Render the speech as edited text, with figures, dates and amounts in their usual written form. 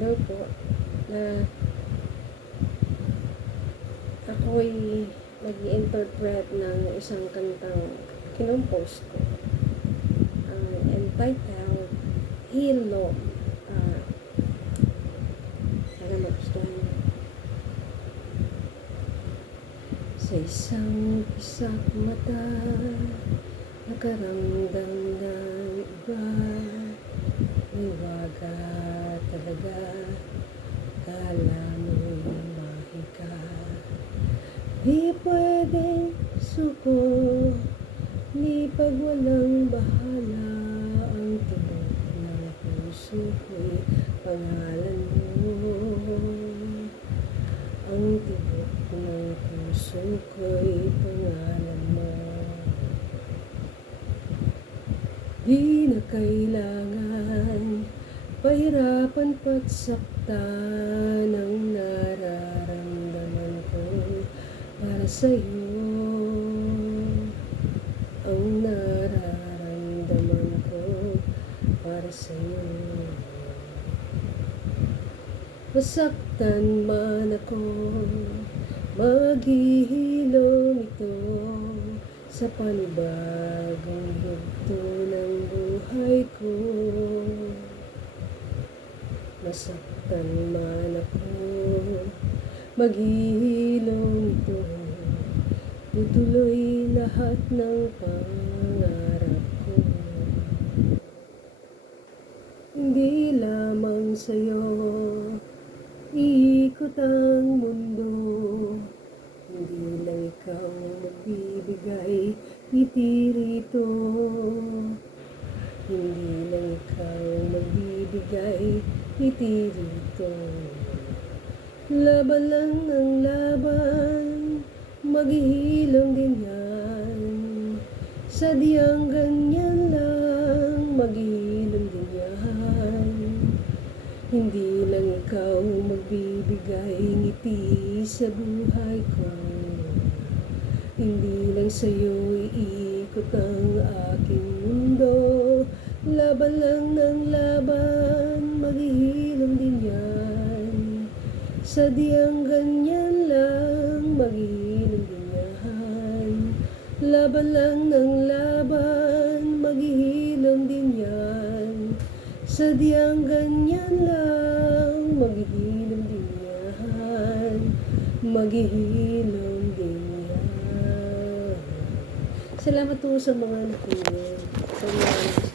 daw po na ako'y nag-i-interpret ng isang kantang kinompose ko. Entitled Hilo. Sana magustuhan niyo. Sa isang pisak mata, nakaramdam ng iba. Iwaga talaga, kala mo'y mahika. Di pwedeng suko, di pag walang bahala. Ang tibok ng puso ko'y pangalan mo. Ang tibok ng puso ko'y pangalan mo. Di na kailangan pahirapan pa't saktan ang nararamdaman ko para sa'yo. Ang nararamdaman ko para sa'yo. Masaktan man ako, maghihilom ito sa panibagong yugto ng buhay ko. Masaktan man ako, maghihilom ito. Tutuloy lahat ng pangarap ko. Hindi lamang sa'yo iikot ang mundo. Hindi lang ikaw magbibigay ngiti rito. Hindi lang ikaw magbibigay ngiti rito. Laban lang ang laban, maghihilom din yan. Sadyang ganyan lang, maghihilom din yan. Hindi lang ikaw magbibigay ngiti sa buhay ko. Hindi lang sa'yo iikot ang aking mundo. Laban lang ng laban, maghihilom din yan. Sadyang ganyan lang, maghihilom din yan. Laban lang ng laban, maghihilom din yan. Sadyang ganyan lang, maghihilom din yan. Maghihilom din yan. Salamat po sa mga nakinig. Salamat.